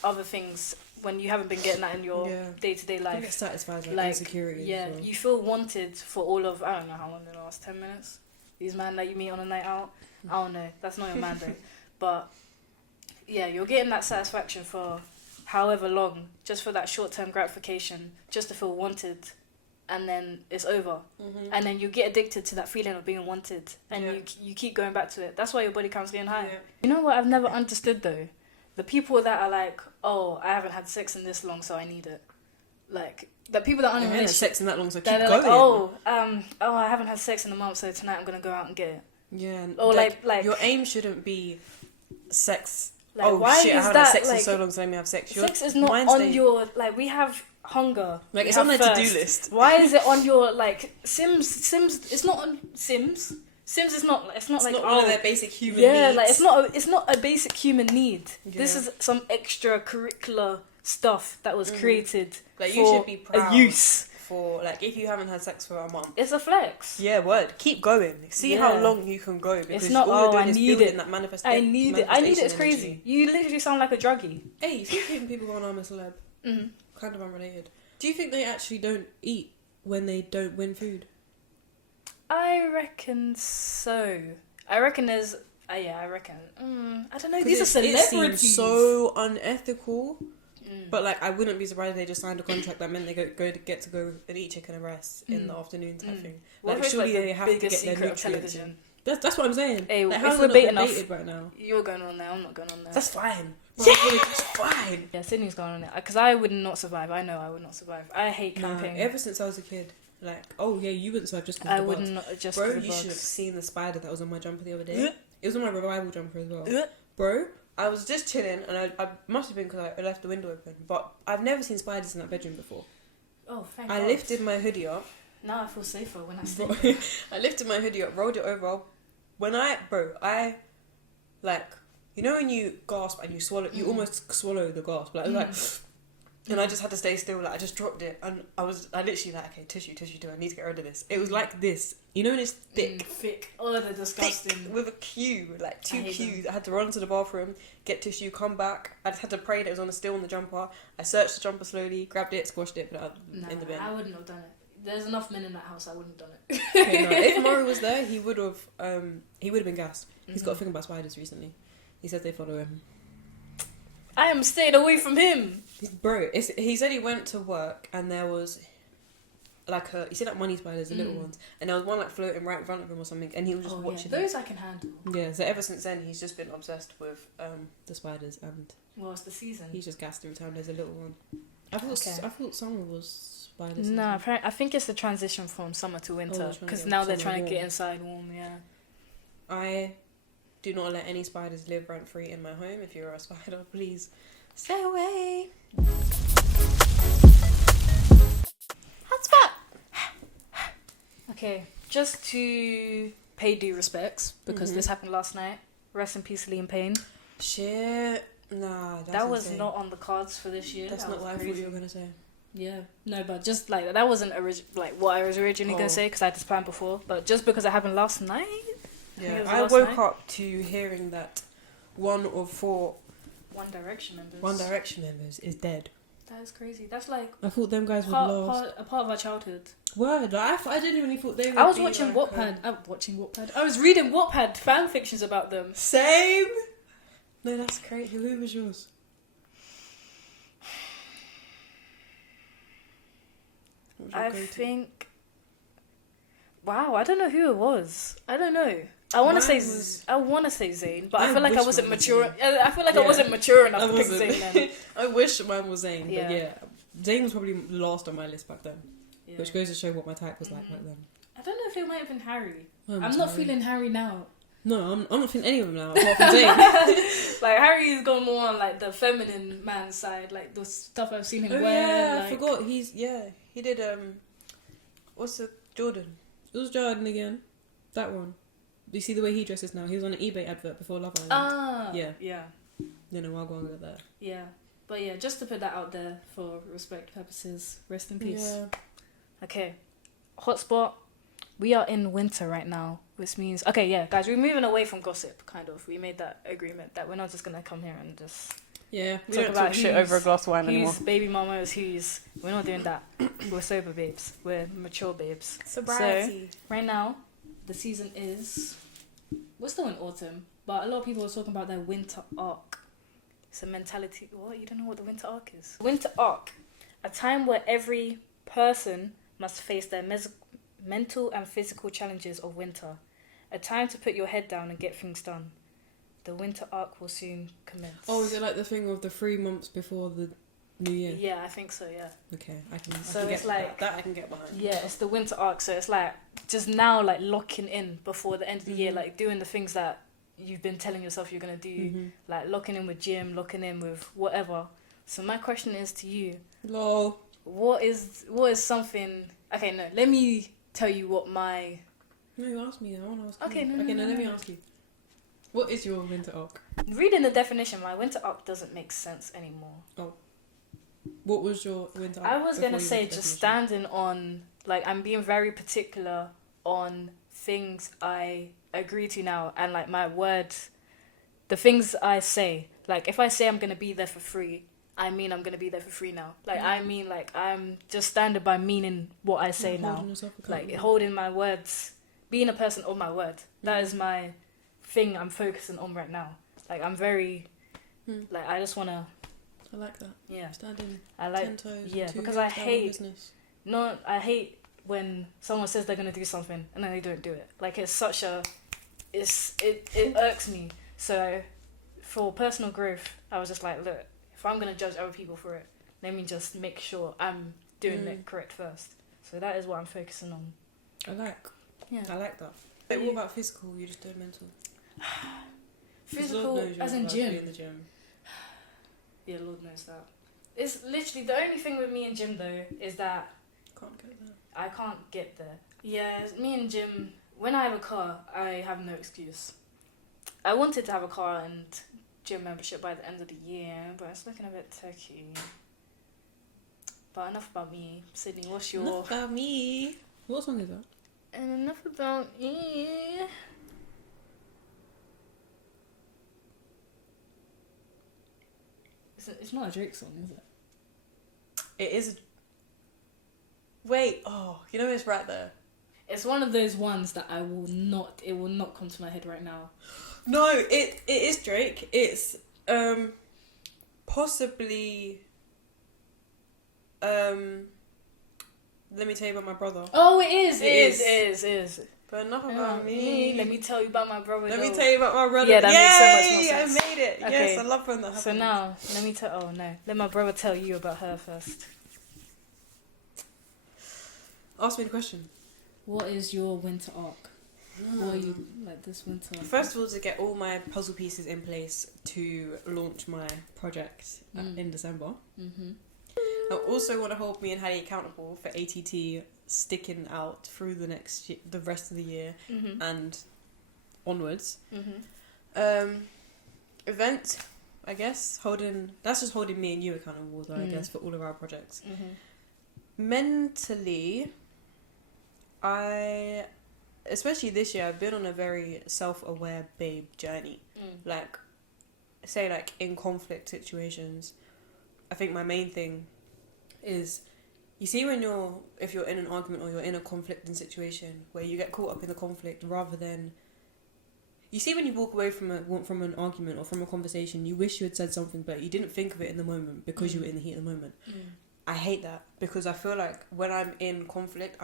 other things, when you haven't been getting that in your day-to-day life. I think it satisfies like insecurity. Yeah, as well. You feel wanted for all of, I don't know how long they last, 10 minutes? These men that you meet on a night out? I don't know. That's not your man though. But yeah, you're getting that satisfaction for however long, just for that short-term gratification, just to feel wanted. And then it's over. And then you get addicted to that feeling of being wanted. And you keep going back to it. That's why your body count's getting high. You know what I've never understood though? The people that are like, oh, I haven't had sex in this long, so I need it. Like, the people that aren't even had sex in that long, so keep going. Like, I haven't had sex in a month, so tonight I'm going to go out and get it. Yeah. Or like your aim shouldn't be sex. Like, why shit, I is haven't that, had sex like, in so long, so let me have sex. Sex is not on your, like, we have hunger. Like, it's on their to-do list. Why is it on your, like, Sims, it's not on Sims. Sims is not, it's not like, one of their basic human needs. Yeah, like, it's not a basic human need. Yeah. This is some extracurricular stuff that was created like, for you should be proud a use. For, like, if you haven't had sex for a month. It's a flex. Yeah, word. Keep going. See how long you can go. Because it's not, all I need it. That I need it. It's crazy. You literally sound like a druggie. Hey, speaking of people going I'm a celeb, kind of unrelated. Do you think they actually don't eat when they don't win food? I reckon so. I reckon there's... I reckon. I don't know. These are celebrities. It seems so unethical. But, like, I wouldn't be surprised if they just signed a contract that meant they get to go and eat chicken and rice in the afternoon type thing. Like, surely they have to get their nutrients in. That's what I'm saying. Hey, like, if we're baiting off right now? You're going on there, I'm not going on there. That's fine. Yeah! That's fine. Yeah, Sydney's going on there. Because I would not survive. I know I would not survive. I hate camping. Ever since I was a kid. Like, oh yeah, you wouldn't survive just because I of the bugs. would not just Bro, because of the you should have seen the spider that was on my jumper the other day. It was on my revival jumper as well. Bro, I was just chilling and I must have been because I left the window open. But I've never seen spiders in that bedroom before. Oh, thank God. I lifted my hoodie up. Now I feel safer when I sleep. I lifted my hoodie up, rolled it over. I like, you know when you gasp and you swallow, you almost swallow the gasp. Like, it was like, and I just had to stay still. Like, I just dropped it, and I literally like, okay, tissue. I need to get rid of this. It was like this, you know, when it's thick. Thick. Oh, they're disgusting. Thick with a Q, like 2 Qs. I had to run to the bathroom, get tissue, come back. I just had to pray that it was still on the jumper. I searched the jumper slowly, grabbed it, squashed it, put it in the bin. I wouldn't have done it. There's enough men in that house. I wouldn't have done it. Okay, no, if Murray was there, he would have been gassed. He's got a thing about spiders recently. He said they follow him. I am staying away from him. Bro, he said he went to work and there was like you see like money spiders, the little ones, and there was one like floating right in front of him or something, and he was just watching those I can handle. Yeah, so ever since then he's just been obsessed with the spiders, and well, it's the season. He's just gassed every time there's a little one. I thought summer was spiders. No, I think it's the transition from summer to winter because now they're trying to get inside warm. Yeah. I do not let any spiders live rent free in my home. If you're a spider, please stay away. Hotspot. Okay, just to pay due respects because this happened last night. Rest in peace, Liam Payne. Shit, nah, that was not on the cards for this year. That's not what I thought you were gonna say. Yeah, no, but just like that wasn't like what I was originally gonna say because I had this plan before. But just because it happened last night. Yeah, I woke up to hearing that one of 4 One Direction members is dead. That is crazy. That's like I thought them guys were lost. A part of our childhood. Word, I genuinely thought they were. I was watching Wattpad. I was reading Wattpad fan fictions about them. Same. No, that's crazy. Who was yours? I think. Wow, I don't know who it was. I don't know. I want to say Zayn, but I feel like I wasn't mature. I feel like I wasn't mature enough to pick Zayn then. I wish mine was Zayn, but yeah, Zayn was probably last on my list back then, which goes to show what my type was like back then. I don't know if it might have been Harry. I'm not feeling Harry now. No, I'm not feeling any of them now. Apart from Zayn. Like Harry's gone more on like the feminine man side, like the stuff I've seen him wear. Yeah, like... I forgot. He did what's the Jordan? It was Jordan again. That one. You see the way he dresses now? He was on an eBay advert before Love Island. Ah. Yeah. Yeah. I'll go on with that. Yeah. But yeah, just to put that out there for respect purposes. Rest in peace. Yeah. Okay, hotspot. We are in winter right now, which means okay, yeah, guys, we're moving away from gossip. Kind of, we made that agreement that we're not just gonna come here and just Yeah, we talk don't about talk shit over a glass of wine anymore. who's baby mamas, who's we're not doing that. We're sober babes. We're mature babes. Sobriety. So right now, the season is we're still in autumn, but a lot of people are talking about their winter arc. It's a mentality. What? You don't know what the winter arc is? Winter arc, a time where every person must face their mental and physical challenges of winter. A time to put your head down and get things done. The winter arc will soon commence. Oh, is it like the thing of the 3 months before the new year? Yeah, I think so, yeah. Okay, I can So get it's like... that I can get behind. Yeah, it's the winter arc, so it's like just now like locking in before the end of the year, like doing the things that you've been telling yourself you're going to do, like locking in with gym, locking in with whatever. So my question is to you. Lol. What is something... Okay, no, let me tell you what my... No, you asked me. I want to ask Okay, you. no, Okay, let me ask you. What is your winter arc? Reading the definition, my winter arc doesn't make sense anymore. Oh. What was your winter arc? I was going to before you say read the just definition? standing on... Like, I'm being very particular on things I agree to now. And, like, my words... The things I say. Like, if I say I'm going to be there for free, I mean I'm going to be there for free now. Like, I mean, like, I'm just standing by meaning what I say now. Holding yourself accountable. Like, holding my words. Being a person of my word. That is my thing I'm focusing on right now. Like, I'm very... Like, I just want to... I like that. Yeah. Standing I like... 10 toes. Yeah, 2 because heels I down hate... business. No, I hate when someone says they're going to do something and then they don't do it. Like, it's such a... It irks me. So, for personal growth, I was just like, look, if I'm going to judge other people for it, let me just make sure I'm doing it correct first. So that is what I'm focusing on. I like that. But What about physical? You just do mental. Physical, Lord knows as in you're about to be gym. in the gym. Yeah, Lord knows that. It's literally the only thing with me and gym though is that Can't get there. I can't get there. Yeah, me and gym. When I have a car, I have no excuse. I wanted to have a car and gym membership by the end of the year, but it's looking a bit techy. But enough about me. Sydney, what's your... Enough about me. What song is that? And enough about me. It's not a Drake song, is it? It is. Wait. Oh, you know it's right there. It's one of those ones that it will not come to my head right now. No, it is Drake. It's possibly let me tell you about my brother. Oh, it is. It is. But enough about me. Let me tell you about my brother. Let me tell you about my brother. Yeah, that makes so much more Yay! sense. I made it. Okay. Yes, I love when that happens. So now, let me tell... Oh, no. Let my brother tell you about her first. Ask me the question. What is your winter arc? What are you like this winter? First of all, to get all my puzzle pieces in place to launch my project in December. I also want to hold me and Hattie accountable for ATT sticking out through the rest of the year and onwards. Event, I guess, that's just holding me and you accountable though, I guess, for all of our projects. Mentally, especially this year, I've been on a very self-aware babe journey. Like, say like in conflict situations, I think my main thing is, you see if you're in an argument or you're in a conflicting situation where you get caught up in the conflict rather than, you see when you walk away from an argument or from a conversation, you wish you had said something but you didn't think of it in the moment because you were in the heat of the moment. I hate that because I feel like when I'm in conflict,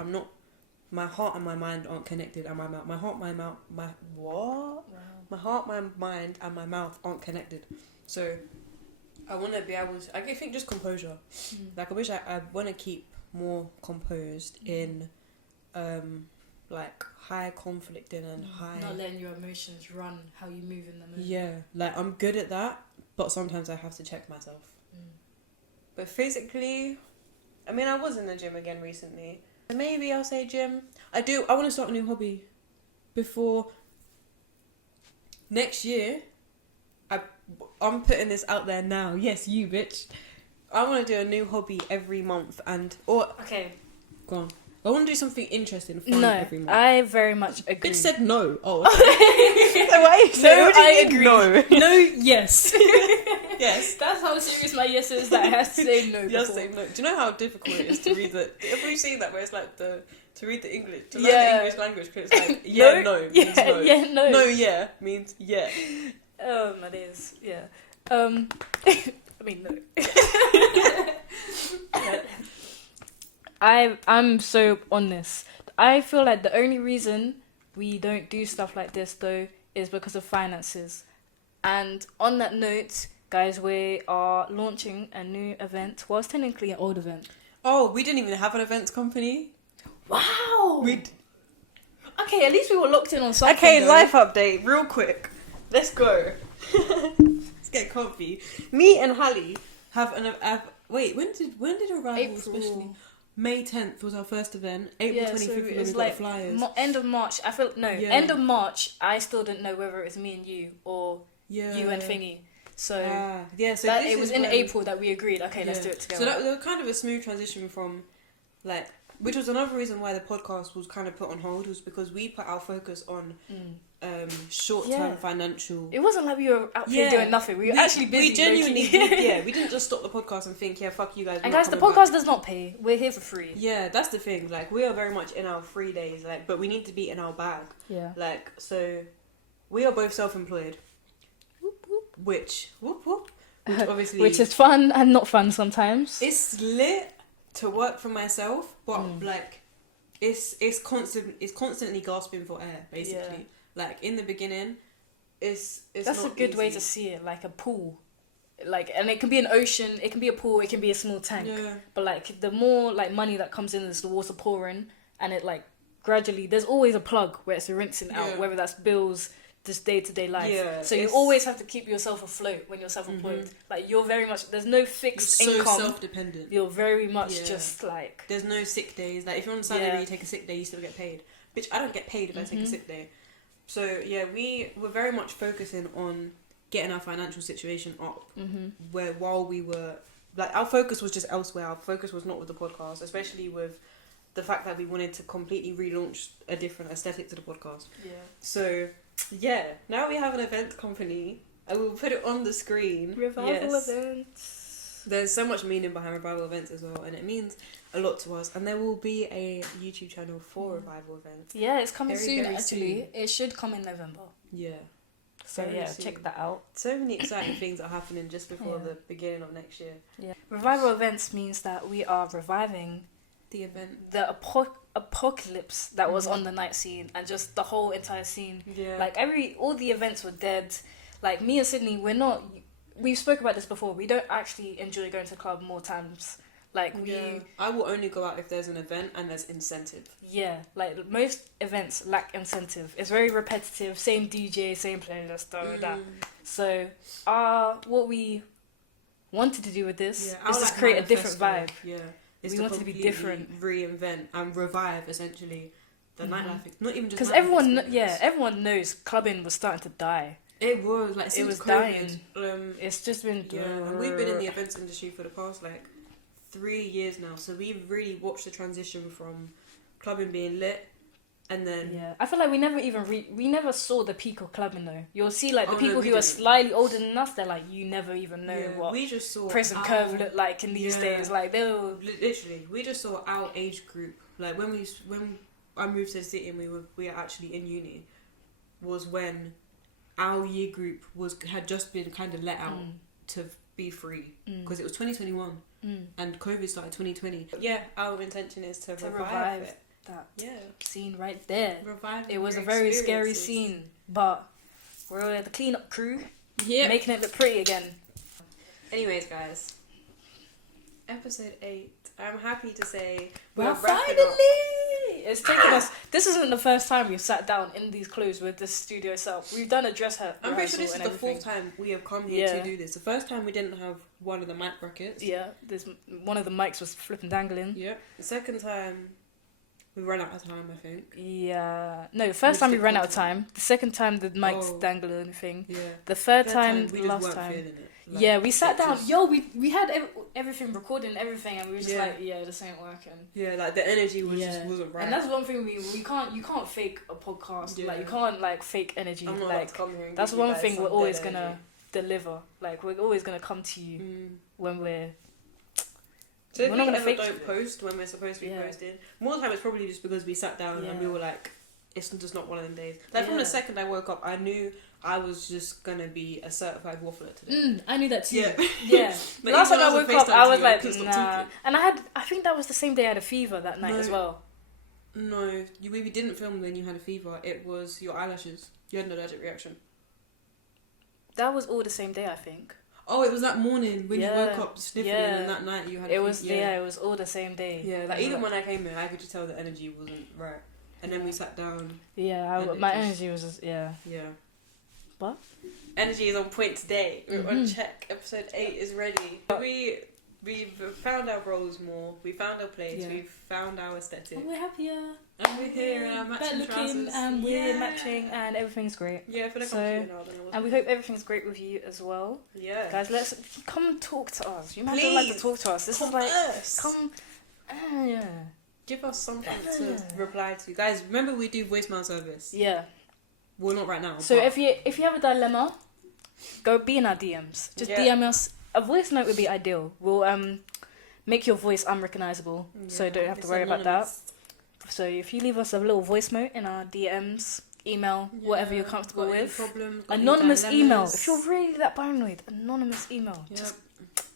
my heart and my mind aren't connected, and my heart, my mind and my mouth aren't connected. So I want to be able to, I think just composure. Like, I wish I want to keep more composed in like high conflicting and high, not letting your emotions run how you move in the moment. Yeah, like I'm good at that, but sometimes I have to check myself. But physically, I mean, I was in the gym again recently. Maybe I'll say gym. I want to start a new hobby before next year. I'm putting this out there now. Yes, you bitch. I want to do a new hobby every month, or Okay. go on. I want to do something interesting, fun No, every month. I very much agree. Bitch said no. Oh, okay. Why are you saying? No, What do you I mean agree. no? No, yes. Yes. That's how serious my yes is that I have to say no. Yes, before. say no. Do you know how difficult it is to read the? Have you seen that where it's like to read the English, to learn the English language? Because it's like no means yeah, no. yeah, no. No, yeah means yeah. Oh, my days. Yeah. I mean, no. I'm so on this. I feel like the only reason we don't do stuff like this though is because of finances. And on that note, guys, we are launching a new event. Well, it's technically an old event. Oh, we didn't even have an events company. Wow. We Okay, at least we were locked in on something. Okay, though. life update, real quick. Let's go. Let's get comfy. Me and Hallie have wait, when did Arrival April. especially? May 10th was our first event. April 25th so when we it's got like the flyers. end of March. I feel end of March. I still didn't know whether it was me and you or you and Thingy. So so that, this it was is in when- April that we agreed. Okay, let's do it together. So that was kind of a smooth transition from like, which was another reason why the podcast was kind of put on hold, was because we put our focus on short-term financial. It wasn't like we were out here doing nothing. We were actually busy. We genuinely, we didn't just stop the podcast and think, fuck you guys. And guys, the podcast does not pay. We're here for free. Yeah, that's the thing. Like, we are very much in our free days, like, but we need to be in our bag. Yeah. Like, so we are both self-employed, Whoop, whoop. which obviously which is fun and not fun sometimes. it's lit to work for myself, but like it's constantly gasping for air, basically. Like, in the beginning, it's that's not a good way easy. to see it, like a pool. Like, and it can be an ocean, it can be a pool, it can be a small tank. Yeah. But like, the more like money that comes in as the water pouring, and it like gradually, there's always a plug where it's rinsing out, whether that's bills, just day-to-day life. Yeah, so you always have to keep yourself afloat when you're self-employed. Like, you're very much, there's no fixed You're so income. self-dependent. You're very much just like, there's no sick days. Like, if you're on salary, you take a sick day, you still get paid. Bitch, I don't get paid if I take a sick day. So yeah, we were very much focusing on getting our financial situation up. Where while we were like, our focus was just elsewhere. Our focus was not with the podcast, especially with the fact that we wanted to completely relaunch a different aesthetic to the podcast. yeah. So yeah, now we have an event company. I will put it on the screen. Revival events. There's so much meaning behind Revival events as well, and it means a lot to us. And there will be a YouTube channel for Revival events. Yeah, it's coming Very, soon, very actually. soon. It should come in November. Yeah. So Very yeah, soon. check that out. So many exciting things are happening just before the beginning of next year. Yeah. Revival events means that we are reviving The event. the apocalypse that was on the night scene and just the whole entire scene. Yeah. Like, all the events were dead. Like, me and Sydney, we spoke about this before. We don't actually enjoy going to the club more times. Like, I will only go out if there's an event and there's incentive. Yeah, like, most events lack incentive. It's very repetitive, same DJ, same playlist, that. So, what we wanted to do with this is just create a different vibe. Yeah. It's We to wanted to be completely different. Reinvent and revive, essentially, the nightlife. Not even just Because nightlife experience. everyone knows clubbing was starting to die. It was, like, since It was COVID, dying. It's just been... Yeah, and we've been in the events industry for the past, like, 3 years now, so we've really watched the transition from clubbing being lit, and then... Yeah, I feel like we never even... we never saw the peak of clubbing, though. You'll see, like, the people who are didn't. slightly older than us, they're like, you never even know what we just saw Prison Curve look like in these days. Like, they'll... Literally, we just saw our age group, like, when I moved to the city and we were actually in uni, was when our year group had just been kind of let out to be free, because it was 2021 and COVID started 2020. Yeah, our intention is to revive it. That scene right there. Revive It was your a very scary experiences. scene, but we're the cleanup crew, Yeah. making it look pretty again. Anyways, guys, episode 8. I'm happy to say We're wrapping up. finally. It's taken us. This isn't the first time we've sat down in these clothes with this studio setup. We've done a dress rehearsal. I'm pretty sure this is and the everything. fourth time we have come here to do this. The first time we didn't have one of the mic brackets. Yeah, one of the mics was flipping dangling. Yeah. The second time We ran out of time, I think. Yeah. No, first time we ran out of time. The second time the mic's dangling thing. Yeah. The third time, we last just weren't time. feeling it. Like, Yeah, we sat down. just... Yo, we had everything recording and everything, and we were just Yeah. like, yeah, this ain't working. Yeah, like the energy was just wasn't right. And that's one thing you can't fake a podcast. Yeah. Like you can't like fake energy. I'm not like about to come here and that's give you one guys thing some we're always dead gonna energy. deliver. Like we're always gonna come to you when we're. So if we're we not gonna ever fake don't post when we're supposed to be posting, more time it's probably just because we sat down and we were like, it's just not one of them days. Like from the second I woke up, I knew I was just gonna be a certified waffler today. I knew that too. Yeah. Yeah. Like, Last time I even woke up, I was like, couldn't stop nah. talking. And I think that was the same day I had a fever that night as well. No, we didn't film when you had a fever. It was your eyelashes. You had an allergic reaction. That was all the same day, I think. Oh, it was that morning when you woke up sniffling, and that night you had. It was it was all the same day. Yeah, like even when I came here, I could just tell the energy wasn't right, and then we sat down. Yeah, my energy was just yeah. What? Energy is on point today. We're on check. Episode 8 is ready. We've found our roles more. We found our place. We've found our aesthetic. And we're happier. And we're here in our matching looking, trousers. and we're matching, and everything's great. Yeah, I feel like I'm cute now. I don't know what's and we hope everything's great with you as well. Yeah. Guys, let's come talk to us. You might don't like to talk to us. This is like come. Yeah. Give us something to reply to, guys. Remember we do voicemail service. Yeah. Well, not right now. So if you have a dilemma, go be in our DMs. Just DM us. A voice note would be ideal. We'll make your voice unrecognizable, so you don't have to worry about that. So if you leave us a little voice note in our DMs, email, whatever you're comfortable with, problems, anonymous email. If you're really that paranoid, anonymous email. Just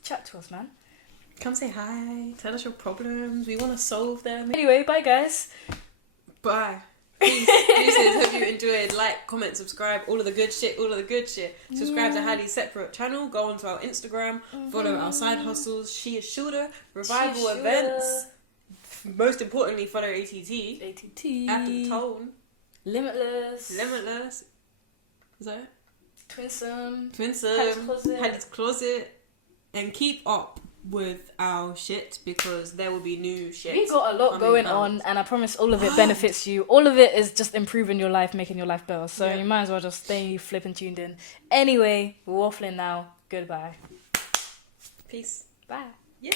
chat to us, man. Come say hi. Tell us your problems. We want to solve them. Anyway, bye guys. Bye. Peace. Deuces. Hope you enjoyed. Like, comment, subscribe. All of the good shit. Subscribe to Hallie's separate channel. Go onto our Instagram. Follow our side hustles. She is Shooter. Revival events. Most importantly, follow ATT. AfterTheTone. Limitless. Is that it? Twinsome. Hallie's Closet. And keep up with our shit because there will be new shit. We got a lot going on, and I promise all of it benefits you. All of it is just improving your life, making your life better. So you might as well just stay flipping tuned in. Anyway, we're waffling now. Goodbye. Peace. Bye. Yeah.